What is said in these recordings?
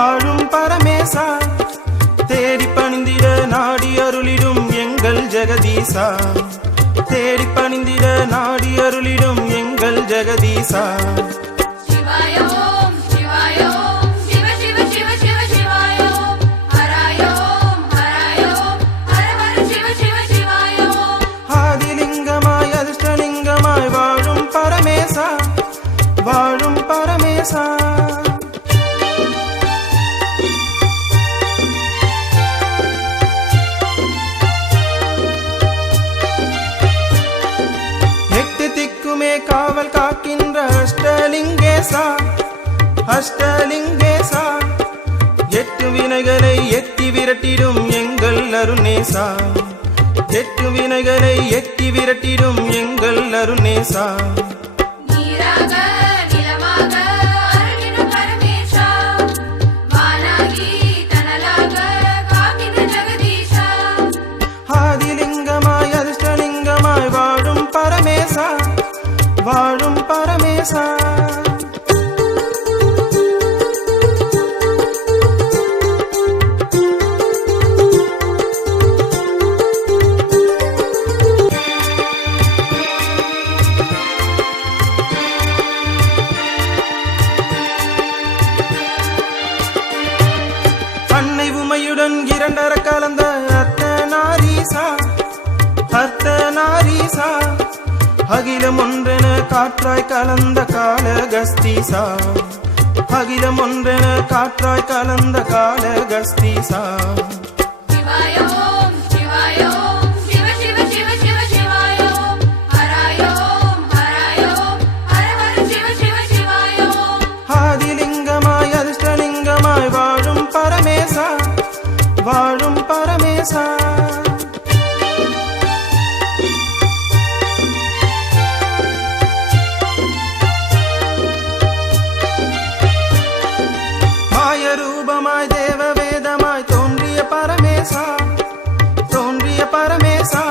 வாழும் பரமேசா தேடி பணிந்திட நாடி அருளிடும் எங்கள் ஜெகதீசா தேடி பணிந்திட நாடி அருளிடும் எங்கள் ஜெகதீசா ஆதிலிங்கமாய் அதிர்ஷ்டலிங்கமாய் வாழும் பரமேசா வாழும் பரமேசா காவல் காக்கின்ற அஷ்டலிங்கேசா அஷ்டலிங்கேசா எட்டு வினைகளை எத்தி விரட்டிடும் எங்கள் அருணேசா எட்டு வினைகளை எத்தி விரட்டிடும் எங்கள் அருணேசா ஆதிலிங்கமாய் அதிர்ஷ்டலிங்கமாய் வாழும் பரமேசா வாழும் பரமேசா அன்னை உமையுடன் இரண்டர கலந்த அர்த்தநாரீசா அர்த்தநாரீசா அகிலம் ஒன்றென காற்றாய் கலந்த காலகஸ்தீசா அகிலம் ஒன்றென காற்றாய் கலந்த காலகஸ்தீசா ஆதிலிங்கமாய் அதிர்ஷ்டலிங்கமாய் வாழும் பரமேசா வாழும் பரமேசா ரூபமாய் தேவ வேதமாய் தோன்றிய பரமேசா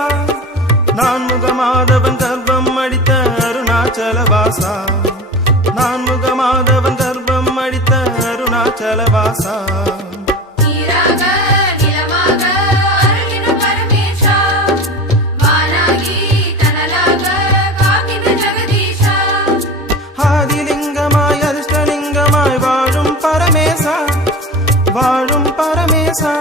நான் முகமாதவன் கர்ப்பம் அடித்த அருணாச்சலவாசா நான் முகமாதவன் கர்ப்பம் அடித்த அருணாச்சலவாசா ஆதிலிங்கமாய் அதிர்ஷ்டலிங்கமாய் வாழும் பரமேசா வாழும் பரமேசா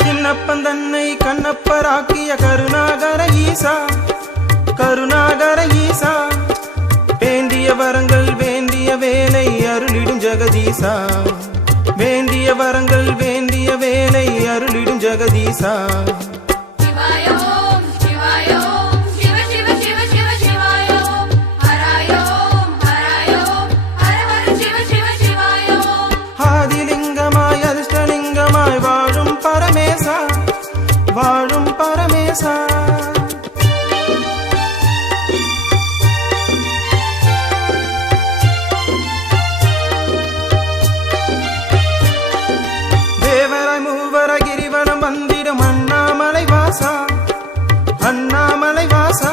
சின்னப்பன் தன்னை கண்ணப்பராக்கிய கருணாகர ஈசா கருணாகர ஈசா வேண்டிய வரங்கள் வேண்டிய வேலை அருளிடும் ஜெகதீசா வேண்டிய வரங்கள் வேண்டிய வேலை அருளிடும் ஜெகதீசா ஆதிலிங்கமாய் அதிர்ஷ்டலிங்கமாய் வாழும் பரமேசா வாழும் பரமேசா கிரிவலம் வந்திடும் அண்ணாமலை வாசா அண்ணாமலை வாசா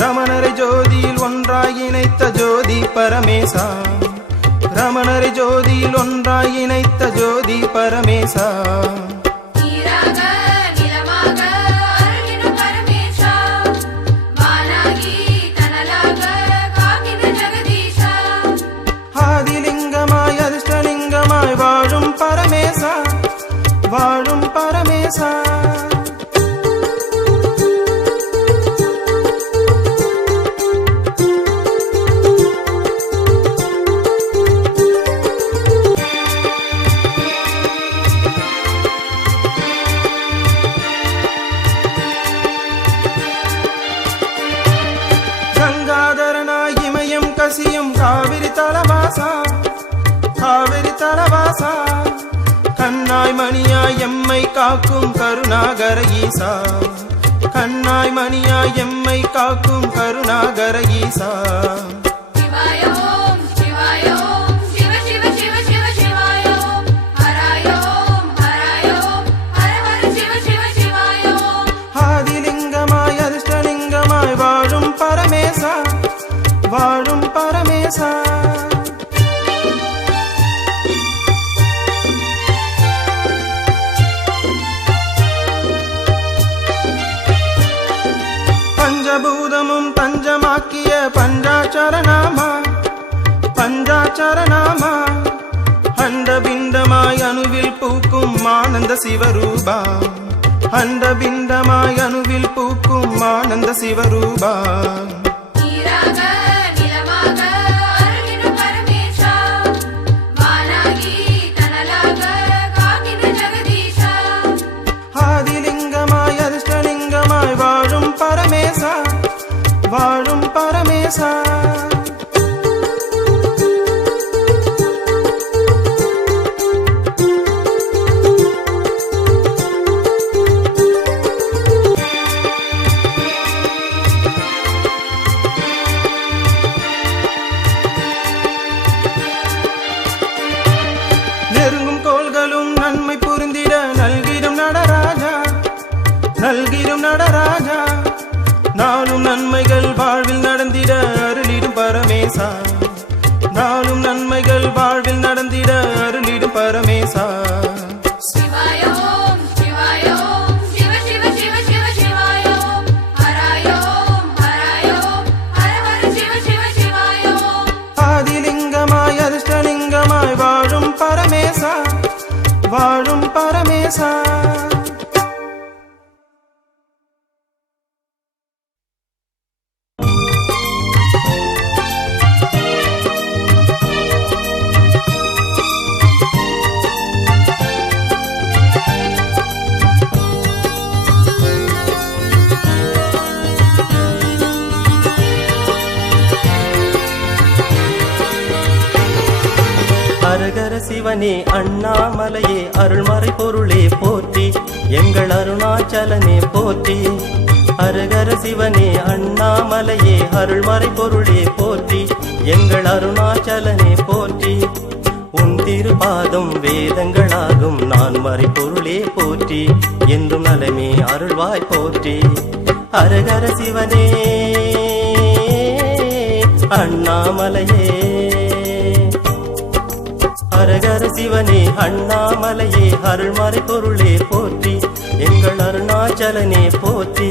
ரமணரை ஜோதியில் ஒன்றாய் இணைத்த ஜோதி பரமேசா ரமணரை ஜோதியில் ஒன்றாய் இணைத்த ஜோதி பரமேசா ஆதிலிங்கமாய் அதிர்ஷ்டலிங்கமாய் வாழும் பரமேசா வாழும் பரமேசா கங்காதரனாய் இமயம் கசியும் காவிரி தலவாசா காவிரி தலவாசா கண்ணாய் மணியாய் எம்மை காக்கும் கருணாகர ஈசா கண்ணாய் மணியாய் எம்மை காக்கும் கருணாகர ஈசா பஞ்சபூதமும் தஞ்சமாக்கிய பஞ்சாட்சரநாமா பஞ்சாட்சரநாமா அண்டபிண்டமாய் அணுவில் பூக்கும் ஆனந்த சிவரூபா அண்டபிண்டமாய் அணுவில் பூக்கும் ஆனந்த சிவரூபா ஆதிலிங்கமாய் அதிர்ஷ்டலிங்கமாய் வாழும் பரமேசா வாழும் பரமேசா நெருங்கும் கோள்களும் நன்மை புரிந்திட நல்கிடும் நடராஜா நல்கிடும் நடராஜா நாளும் நன்மைகள் வாழ்வில் நடந்திட அருளிடும் பரமேசா நாளும் நன்மைகள் வாழ்வில் நடந்திட அருளிடும் பரமேசா ஆதிலிங்கமாய் அதிர்ஷ்டலிங்கமாய் வாழும் பரமேசா வாழும் பரமேசா அரகர சிவனே அண்ணாமலையே அருள்மறை பொருளே போற்றி எங்கள் அருணாச்சலனே போற்றி அரகர சிவனே அண்ணாமலையே அருள்மறை பொருளே போற்றி எங்கள் அருணாச்சலனே போற்றி உன் திருபாதம் வேதங்களாகும் நான் மறை பொருளே போற்றி என்றும் நலமே அருள்வாய் போற்றி அரகர சிவனே அண்ணாமலையே அரகர சிவனே அண்ணாமலையே அருள்மறை பொருளே போற்றி எங்கள் அருணாச்சலனே போற்றி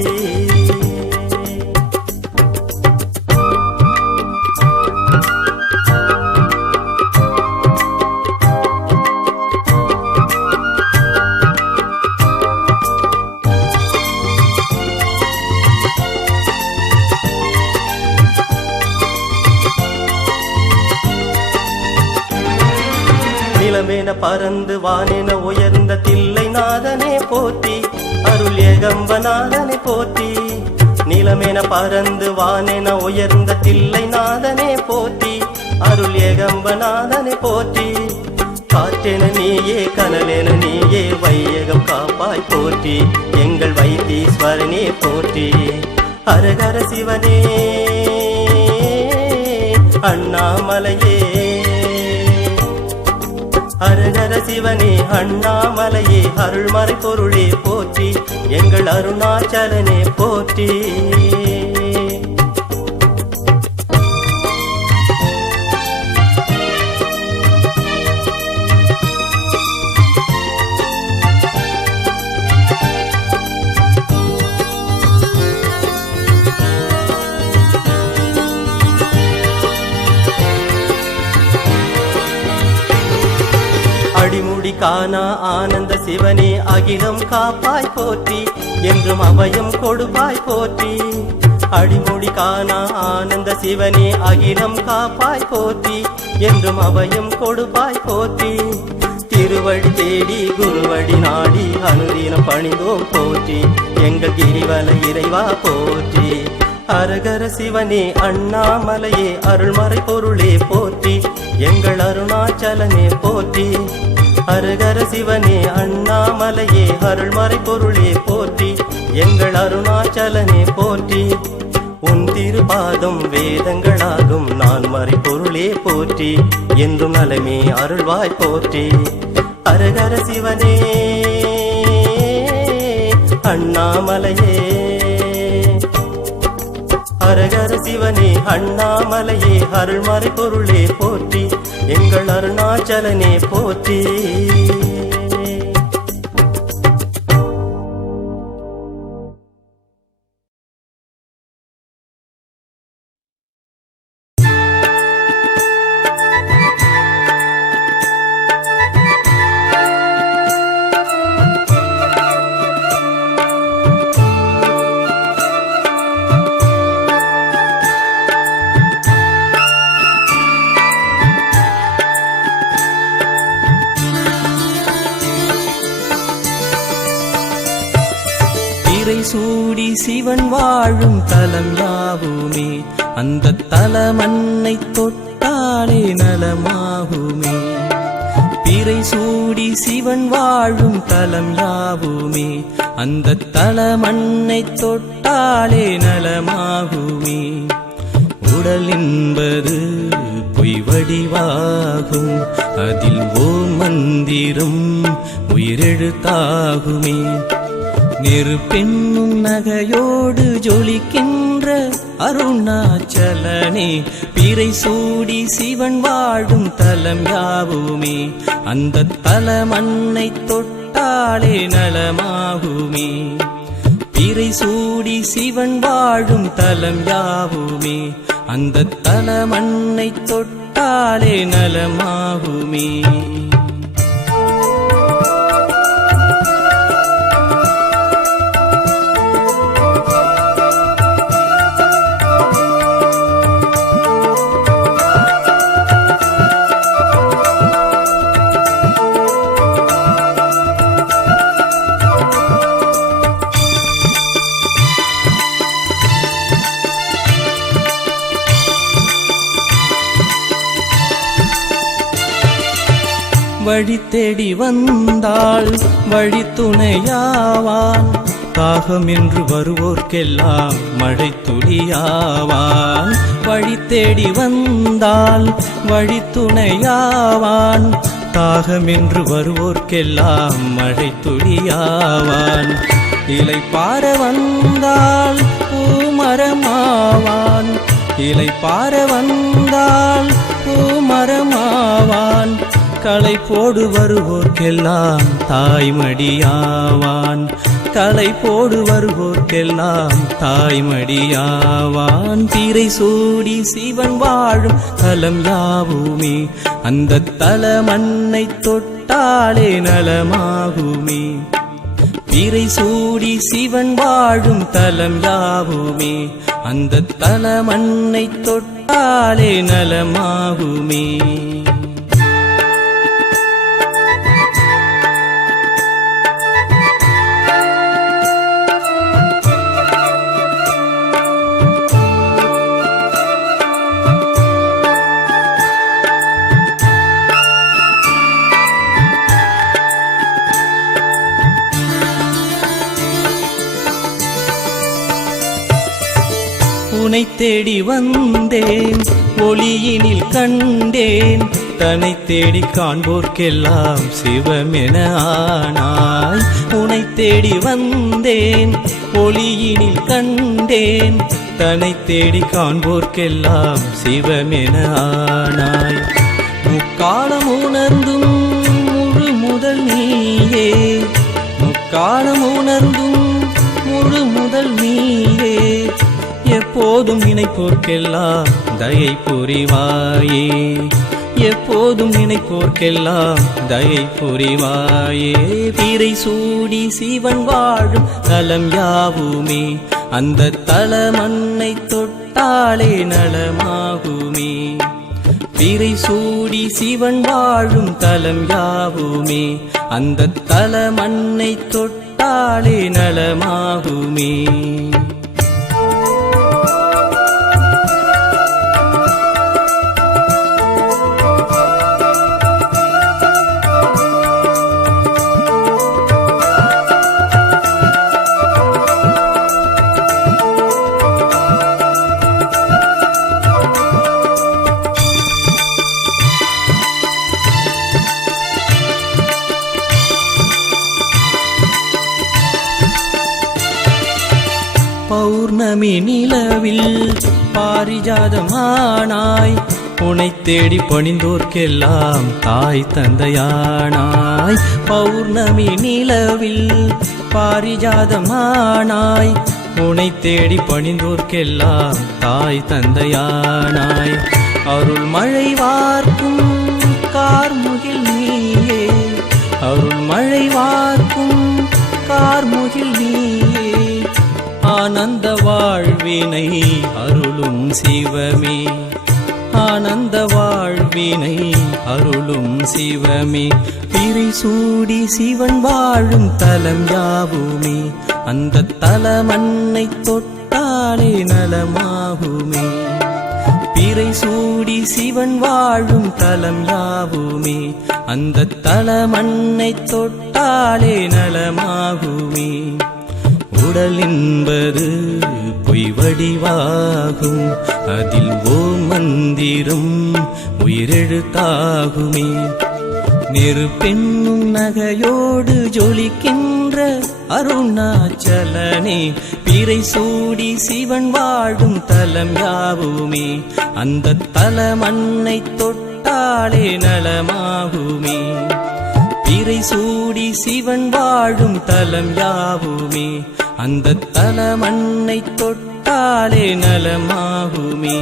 நிலமென பறந்து வானென உயர்ந்த தில்லை நாதனே போற்றி அருள் ஏகம்பநாதனே போற்றி நிலமென பறந்து வானென உயர்ந்த தில்லை நாதனே போற்றி அருள் ஏகம்பநாதனே போற்றி காற்றென நீயே கனலென நீயே வையகம் காப்பாய் போற்றி எங்கள் வைத்தீஸ்வரனே போற்றி அரகர சிவனே அண்ணாமலையே அரகர சிவனே அண்ணாமலையே அருள்மறை பொருளே போற்றி எங்கள் அருணாச்சலனே போற்றி அடிமுடி காணா ஆனந்த சிவனே அகிலம் காப்பாய் போற்றி என்றும் அபயம் கொடுப்பாய் போற்றி அடிமுடி காணா ஆனந்த சிவனே அகிலம் காப்பாய் போற்றி என்றும் அபயம் கொடுப்பாய் போற்றி திருவடி தேடி குருவடி நாடி அனுதினம் பணிந்தோம் போற்றி எங்கள் கிரிவல இறைவா போற்றி அரகர சிவனே அண்ணாமலையே அருள்மறை பொருளே போற்றி எங்கள் அருணாச்சலனே போற்றி அரகர சிவனே அண்ணாமலையே அருள்மறை பொருளே போற்றி எங்கள் அருணாச்சலனே போற்றி உன் திருபாதம் வேதங்களாகும் நான் மறை பொருளே போற்றி என்றும் நலமே அருள்வாய் போற்றி அரகர சிவனே அண்ணாமலையே அரகர சிவனே அண்ணாமலையே அருள்மறை பொருளே போற்றி எங்கள் அருணாச்சலனே போற்றி பிறை சூடி சிவன் வாழும் தலம் யாவுமே அந்த தலமன்னை தொட்டாலே நலமாகுமே பிறை சூடி சிவன் வாழும் தலம் யாவுமே அந்த தலமன்னை தொட்டாலே நலமாகுமே உடல் என்பது பொய் வடிவாகும் அதில் ஓம் மந்திரம் உயிரெழுத்தாகுமே நெருப்பென்னும் நகையோடு ஜொலிக்கின்ற அருணாச்சலனே பிறை சூடி சிவன் வாழும் தலம் யாவுமே அந்த தலமன்னை தொட்டாலே நலமாகுமே பிறை சூடி சிவன் வாழும் தலம் யாவுமே அந்த தலமன்னை தொட்டாலே நலமாகுமே வழி தேடி வந்தாள் வழி துணையாவான் தாகம் என்று வருவோர்க்கெல்லாம் மழை துளியாவான் வழி தேடி வந்தாள் வழி துணையாவான் தாகம் என்று வருவோர்க்கெல்லாம் மழை துளியாவான் இலை பார வந்தாள் பூமரமாவான் இலை பார வந்தாள் பூமரமாவான் களை போடு வருவோர்க்கெல்லாம் தாய்மடியாவான் களை போடு வருவோர்க்கெல்லாம் தாய்மடியாவான் பிறை சூடி சிவன் வாழும் தலம் யாவுமே அந்த தலமன்னை தொட்டாலே நலமாகுமே பிறை சூடி சிவன் வாழும் தலம் யாவுமே அந்த தலமன்னை தொட்டாலே நலமாகுமே உனை தேடி வந்தேன் ஒளியினில் கண்டேன் தன்னை தேடி காண்போர்க்கெல்லாம் சிவமென ஆனாய் உனை தேடி வந்தேன் ஒளியினில் கண்டேன் தன்னை தேடி காண்போர்க்கெல்லாம் சிவமென ஆனாய் முக்காலம் உணர்ந்தும் முழு முதல் நீயே முக்காலம் உணர்ந்தும் முழு முதல் நீயே எப்போதும் நினைப்போர்க்கெல்லாம் தயை புரிவாயே எப்போதும் நினைப்போர்க்கெல்லாம் தயை புரிவாயே பிறை சூடி சிவன் வாழும் தலம் யாவுமே அந்த தலமன்னை தொட்டாலே நலமாகுமே பிறை சூடி சிவன் வாழும் தலம் யாவுமே அந்த தலமன்னை தொட்டாலே நலமாகுமே பௌர்ணமி நிலவில் பாரிஜாதமானாய் உனை தேடி பணிந்தோர்க்கெல்லாம் தாய் தந்தையானாய் பௌர்ணமி நிலவில் பாரிஜாதமானாய் உனை தேடி பணிந்தோர்க்கெல்லாம் தாய் தந்தையானாய் அருள் மழை வார்க்கும் கார்முகில் நீயே அருள் மழை வார்க்கும் கார்முகில் நீயே ஆனந்த வாழ்வினை அருளும் சிவமே ஆனந்த வாழ்வினை வாழ்வினை அருளும் சிவமே. பிறை சூடி சிவன் வாழும் தலம் யாவுமே, அந்த தலமண்ணை தொட்டாலே நலமாகுமே. பிறை சூடி சிவன் வாழும் தலம் யாவுமே, அந்த தலமண்ணை தொட்டாலே நலமாகுமே. உடல் என்பது பொய் வடிவாகும், அதில் ஓம் மந்திரம் உயிரெழுத்தாகுமே. நெருப்பென்னும் நகையோடு ஜொலிக்கின்ற அருணாச்சலனே, பிறை சூடி சிவன் வாழும் தலம் யாவுமே, அந்த தலமண்ணை தொட்டாலே நலமாகுமே. பிறை சூடி சிவன் வாழும் தலம் யாவுமே, அந்த தலமண்ணை தொட்டாலே நலமாகுமே.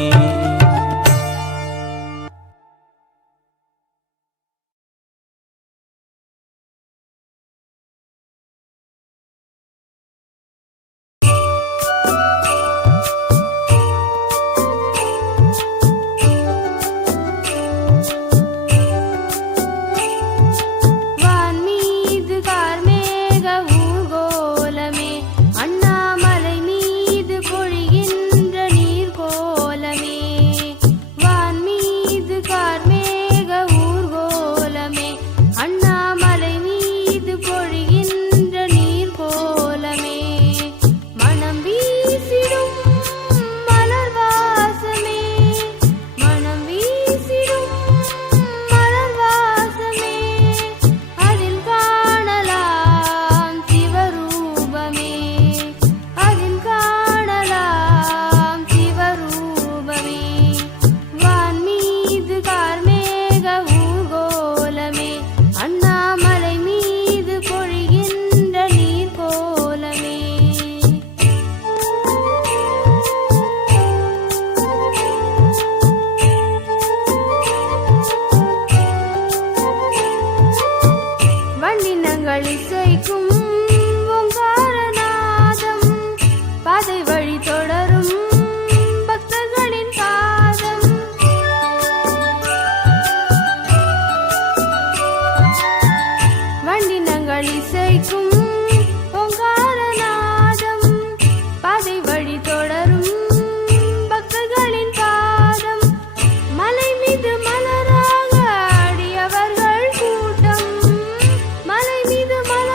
மலை மீது மலர்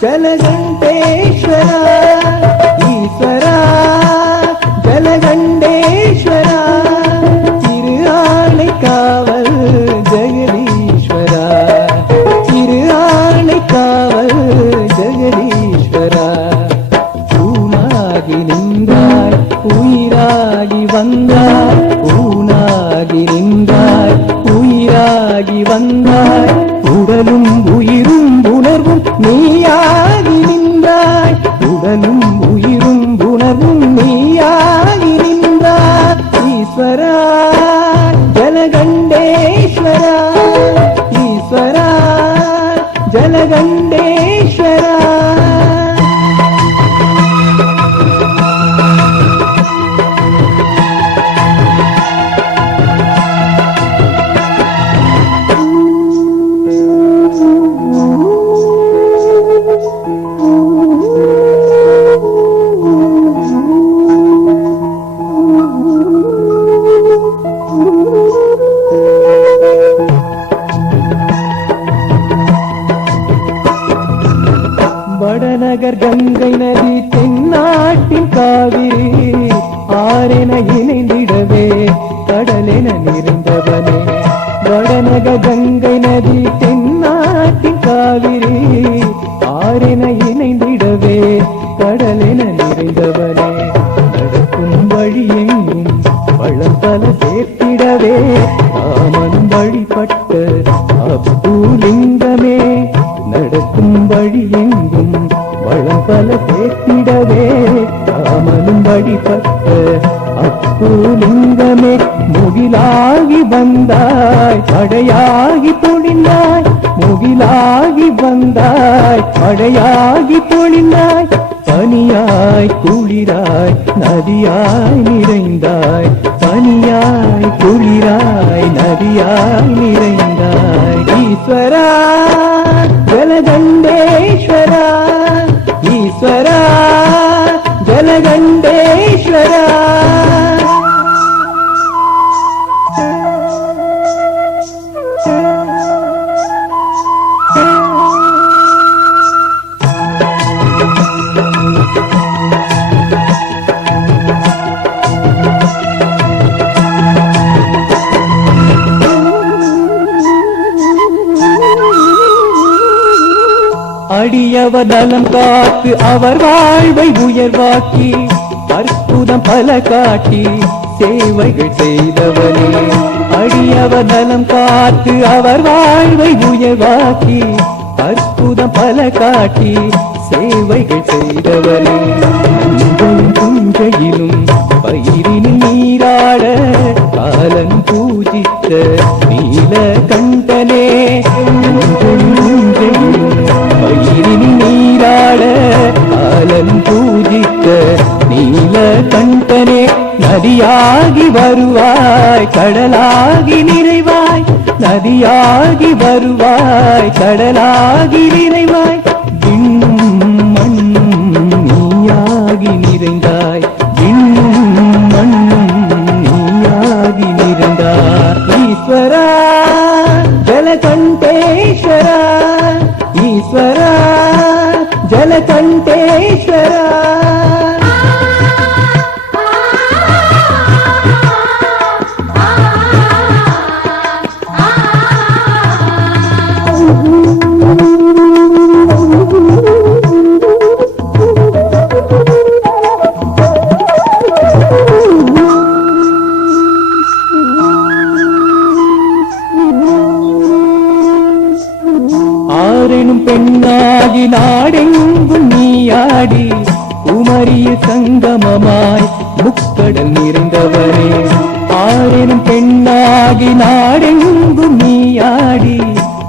ஜலகண்டேஸ்வரா ஈஸ்வரா ஜலகண்டேஸ்வரா திரு ஆணைக்காவல் ஜெகதீஸ்வரா திரு ஆணைக்காவல் ஜெகதீஸ்வரா ஊனாகி நின்றாய் உயிராகி வந்தாய் ஊனாகி நின்றாய் உயிராகி வந்தாய் உடலும் உயிரும் உணர்வும் நீயாகி நின்றாய் உடலும் உயிரும் உணர்வும் நீயாகி நின்றாய் ஈஸ்வரா ஜலகண்டேஸ்வரா ஈஸ்வரா ஜலகண்டேஸ்வரா வடநகர் கங்கை நதி தென்னாட்டின் காவிரி ஆரென இணைந்திடவே கடலென நிறைந்தவனே வடநகர் கங்கை நதி தென்னாட்டின் காவிரி ஆரென இணைந்திடவே கடலென நிறைந்தவனே நடக்கும் வழியெங்கும் வளம் பல சேர்த்திடவே ராமன் வழிபட்ட அப்புலிங்கமே நடக்கும் வழியெங்கும் வளம் பல சேர்த்திடவே ராமனும் வழிபட்ட அப்புலிங்கமே முகிலாகி வந்தாய் படையாகி பொழிந்தாய் முகிலாகி வந்தாய் படையாகி பொழிந்தாய் பனியாய் குளிராய் நதியாய் நிறைந்தாய் பனியாய் குளிராய் நதியாய் நிறைந்தாய் ஈஸ்வரா ஜலகண்டேஸ்வரா ஈஸ்வரா ஜலகண்டேஸ்வரா அடியவர் நலம் காத்து அவர் வாழ்வை உயர்வாக்கி அற்புதம் பல காட்டி சேவைகள் செய்தவனே அடியவர் நலம் காத்து அவர் வாழ்வை உயர்வாக்கி அற்புதம் பல காட்டி சேவைகள் செய்தவனே புஞ்சையிலும் பயிரினில் நீராட காலன் பூஜித்த நீல கண்டனே பயிரினில் நீராட காலன் பூஜித்த நீல கண்டனே நதியாகி வருவாய் கடலாகி நிறைவாய் நதியாகி வருவாய் கடலாகி நிறைவாய் விண்ணும் மண்ணும் நீயாகி நிறைந்தாய் விண்ணும் மண்ணும் நீயாகி நிறைந்தாய் ஈஸ்வரா ஜலகண்டேஸ்வரா ஈஸ்வரா ஜலகண்டேஸ்வரா ஆரெனும் பெண்ணாகி நாடெங்கும் நீயாடி குமரிய சங்கமமாய் முக்கடல் நிறைந்தவரே ஆரெனும் பெண்ணாகி நாடெங்கும் நீயாடி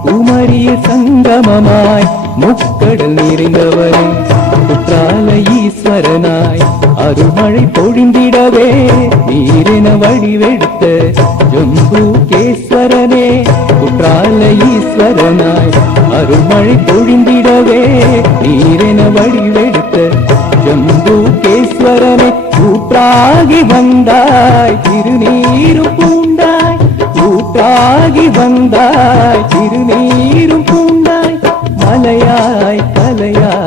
குமரிய சங்கமமாய் முக்கடல் நிறைந்தவரே குற்றால ஈஸ்வரனாய் அருள்மழை பொழிந்திடவே நீரென வடிவெடுத்த ஜம்பு கேஸ்வரனே குற்றால ஈஸ்வரனாய் அருள்மழை பொழிந்திடவே நீரென வடிவெடுத்த ஜம்பு கேஸ்வரனே ஊற்றாகி வந்தாய் திருநீரும் பூண்டாய் ஊற்றாகி வந்தாய் திருநீரும் பூண்டாய் மலையாய் கலையாய்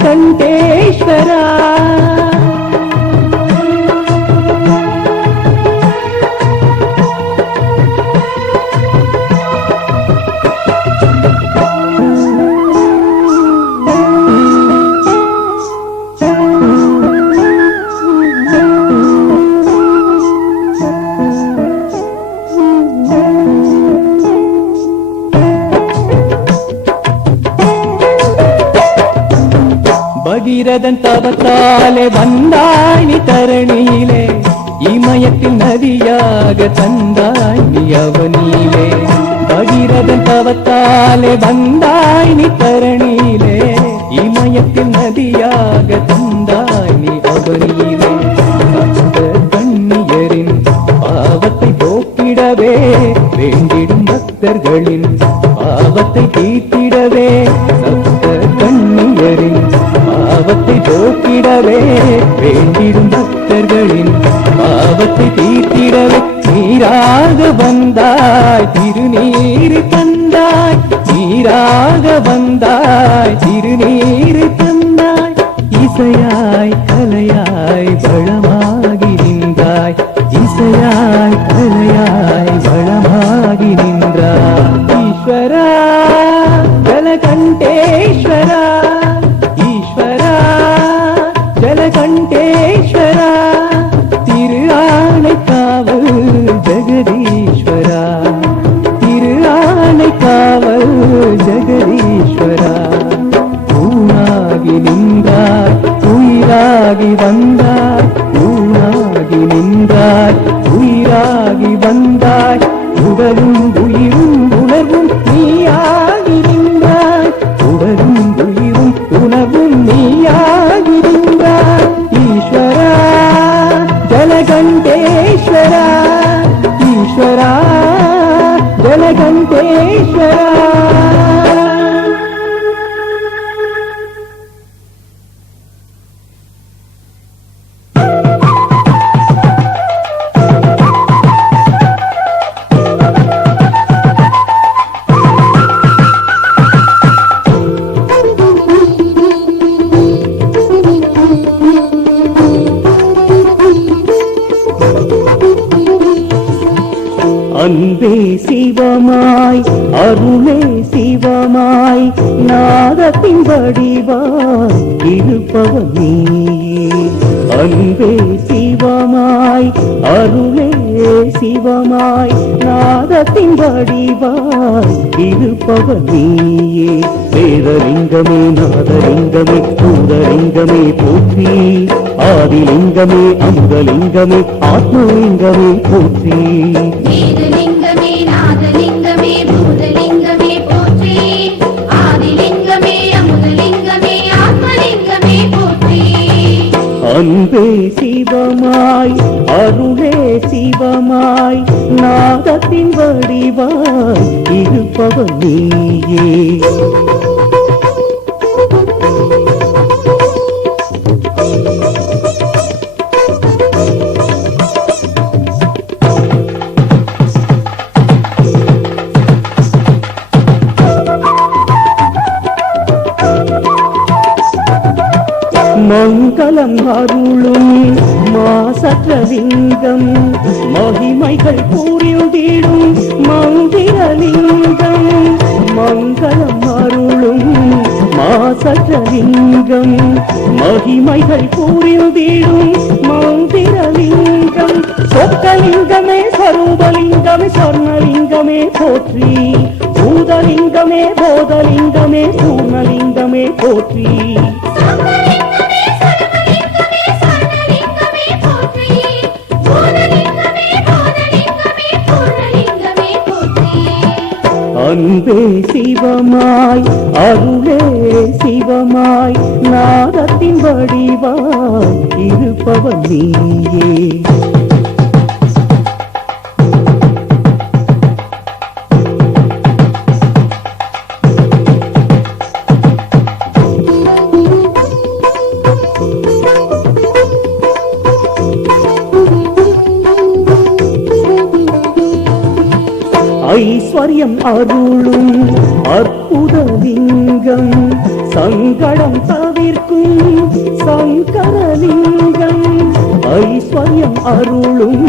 ஜலகண்டேஸ்வரா பகீரதன் தவத்தாலே வந்தாய் நீ தரணியிலே இமயத்தில் நதியாக தந்தாய் நீ அவனிலே பகீரதன் தவத்தாலே வந்தாய் நீ தரணியிலே இமயத்தில் நதியாக தந்தாய் நீ அவனிலே சப்த கண்ணியரின் பாவத்தை போக்கிடவே வேண்டிடும் பக்தர்களின் பாவத்தை தீர்த்திடவே சப்த கண்ணியரின் பாவத்தை போக்கிடவே வேண்டிடும் பக்தர்களின் பாவத்தை தீர்த்திடவே நீராக வந்தாய் திருநீர் தந்தாய் நீராக வந்தாய் திருநீர் தந்தாய் இசையாய் கலையாய் வளமாகி நின்றாய் இசையாய் கலையாய் வளமாகி நின்றாய் ஈஸ்வரா ஜலகண்டேஸ்வரா ஈஸ்வரா ஜலகண்டேஸ்வரா திரு ஆனைக்காவல் ஜெகதீஸ்வரா திரு ஆனைக்காவல் ஜெகதீஸ்வரா ஊனாகி நின்றாய் உயிராகி வந்தாய் ஊனாகி நின்றாய் உயிராகி வந்தாய் உடலும் உயிரும் உணர்வும் நீயாகி நின்றாய் உடலும் உயிரும் உணர்வும் நீயாகி நின்றாய் ஈஸ்வரா ஜலகண்டேஸ்வரா ஈஸ்வரா ஜலகண்டேஸ்வரா அன்பே சிவமாய் அருளே சிவமாய் நாதத்தின் வடிவாய் இருப்பவன் நீயே அன்பே சிவமாய் அருளே சிவமாய் நாதத்தின் வடிவாய் இருப்பவன் நீயே வேதலிங்கமே நாதலிங்கமே பூதலிங்கமே போற்றி ஆதிலிங்கமே அமுதலிங்கமே ஆத்மலிங்கமே போற்றி வேதலிங்கமே நாதலிங்கமே பூதலிங்கமே போற்றி ஆதிலிங்கமே அமுதலிங்கமே ஆத்மலிங்கமே போற்றி அன்பே சிவமாய் அருளே சிவமாய் நாதத்தின் வடிவாய் இருப்பவன் நீயே மங்களம் அருளும் மாசற்ற லிங்கம் மகிமைகள் புரிந்திடும் மந்திரலிங்கம் மங்களம் அருளும் மாசற்ற லிங்கம் மகிமைகள் புரிந்திடும் மந்திரலிங்கம் சொக்கலிங்கமே சரூபலிங்கமே சொர்ணலிங்கமே போற்றி பூதலிங்கமே போதலிங்கமே பூர்ணலிங்கமே போற்றி அன்பே சிவமாய் அருளே சிவமாய் நாதத்தின் வடிவாய் இருப்பவன் நீயே ஐஸ்வர்யம் அருளும் அற்புத லிங்கம் சங்கடம் தவிர்க்கும் சங்கரலிங்கம் ஐஸ்வர்யம் அருளும்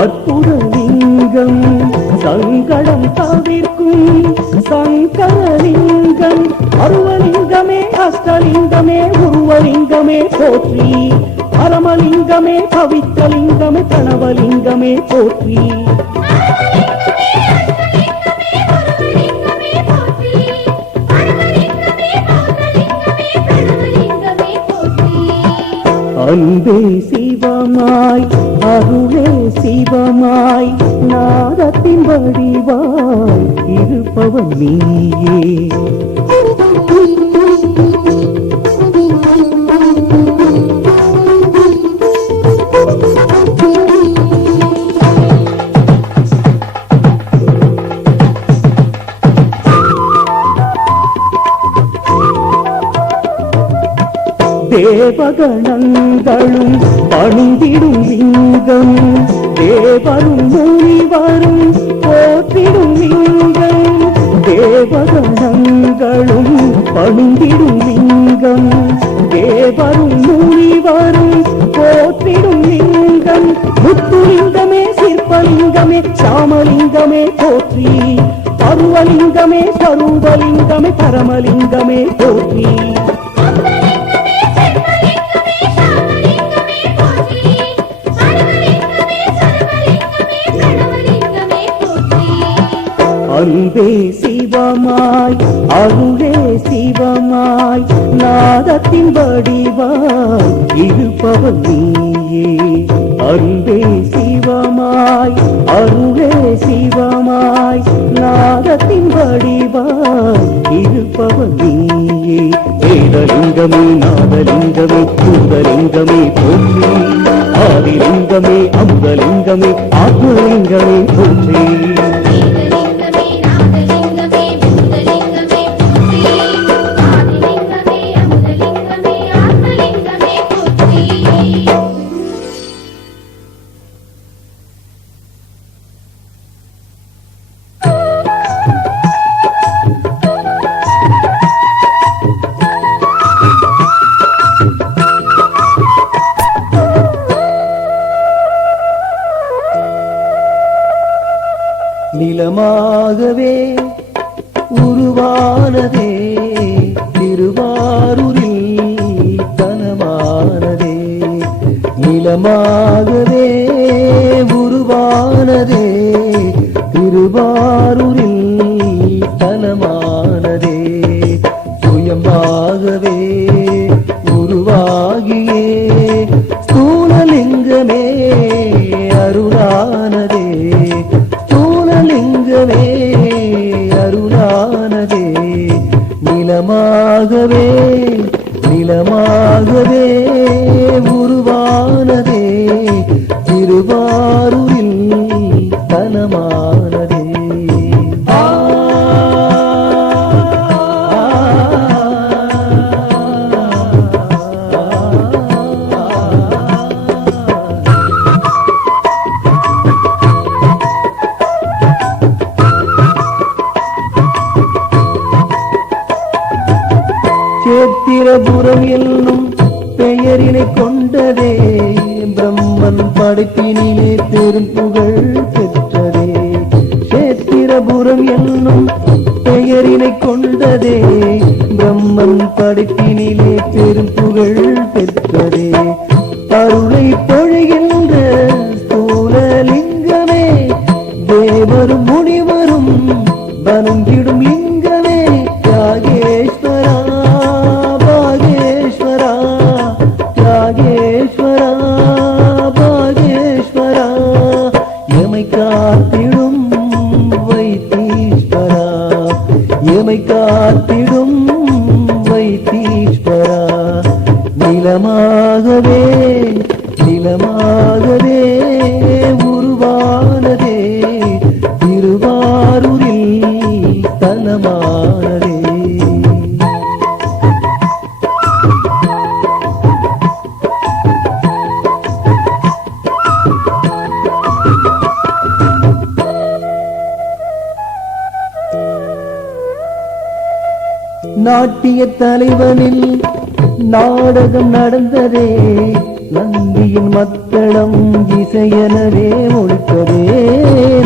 அற்புதலிங்கம் சங்கடம் தவிர்க்கும் சங்கரலிங்கம் அருவலிங்கமே அஷ்டலிங்கமே உருவலிங்கமே போற்றி பரமலிங்கமே பவித்தலிங்கமே கணவலிங்கமே போற்றி அன்பே சிவமாய் அருளே சிவமாய் நாதத்தின் வடிவாய் இருப்பவன் நீயே தேவகணங்களும் பணிந்திடும் லிங்கம் தேவரும் முனிவரும் போற்றிடும் லிங்கம் தேவகணங்களும் பணிந்திடும் லிங்கம் தேவரும் முனிவரும் போற்றிடும் லிங்கம் முத்துலிங்கமே சிற்பலிங்கமே சாமலிங்கமே போற்றி பருவலிங்கமே சரூபலிங்கமே பரமலிங்கமே போற்றி அன்பே சிவமாய் அருளே சிவமாய் நாதத்தின் வடிவாய் இருப்பவன் நீயே அன்பே சிவமாய் அருளே சிவமாய் நாதத்தின் வடிவாய் இருப்பவன் நீயே வேதலிங்கமே நாதலிங்கமே பூதலிங்கமே போற்றி ஆதிலிங்கமே அமுதலிங்கமே ஆத்மலிங்கமே போற்றி நிலமாகவே உருவானதே திருவாரூரில் கனமானதே நிலமாகவே உருவானதே திருவாரூரில் கனமானதே சுயமாகவே உருவாகியே ஸ்தூலலிங்கமே அருளானதே லிங்கமே அருளானதே நிலமாகவே நிலமாகவே உருவானதே திருவாரூரில் தனமானதே சேத்திரபுரம் என்னும் பெயரினை கொண்டதே பிரம்மன் படைப்பினிலே பெரும்புகழ் பெற்றதே சேத்திரபுரம் என்னும் பெயரினை கொண்டதே பிரம்மன் படைப்பினிலே பெரும்புகழ் பெற்றதே அருளை பொழிகின்ற ஸ்தூலலிங்கமே தேவரும் முனிவரும் வணங்கிடும் லிங்கமே யாகேஸ்வரா பாகேஸ்வரா எமை காத்திடும் வைத்தீஸ்வரா எமை காத்திடும் வைத்தீஸ்வரா நிலமாகவே நிலமாகவே உருவானதே திருவாரூரில் தனமானதே நாட்டிய தலைவனில் நாடகம் நடந்ததே நந்தியின் மத்தளம் இசையனவே ஒழித்ததே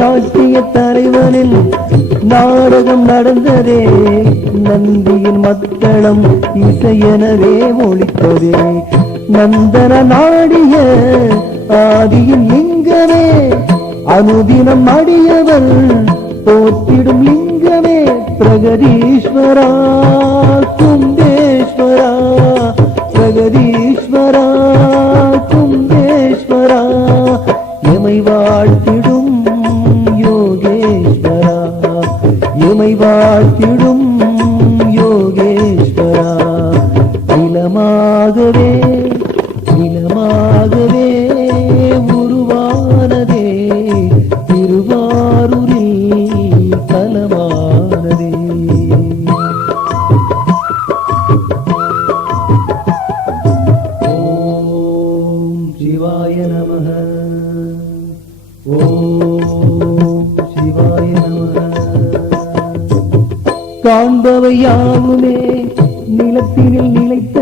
நாட்டிய தலைவனில் நாடகம் நடந்ததே நந்தியின் மத்தளம் இசையனவே ஒழித்ததே நந்தன நாடிய ஆதியின் லிங்கமே அனுதினம் அடியவள் போற்றிடும் லிங்கமே பிரகதீஸ்வரா குந்தேஸ்வரா பிரகதீஸ்வரா குந்தேஸ்வரா எமை வாழ்த்திடும் யோகேஸ்வரா எமை வாழ்த்திடும் யோகேஸ்வரா இளமாகவே இளமாகவே உருவானதே திருவாரூரில் தலமானதே ஓம் சிவாய நமः ஓம் சிவாய நமः காண்பவை யாவுமே நிலத்தினில் நிலைத்த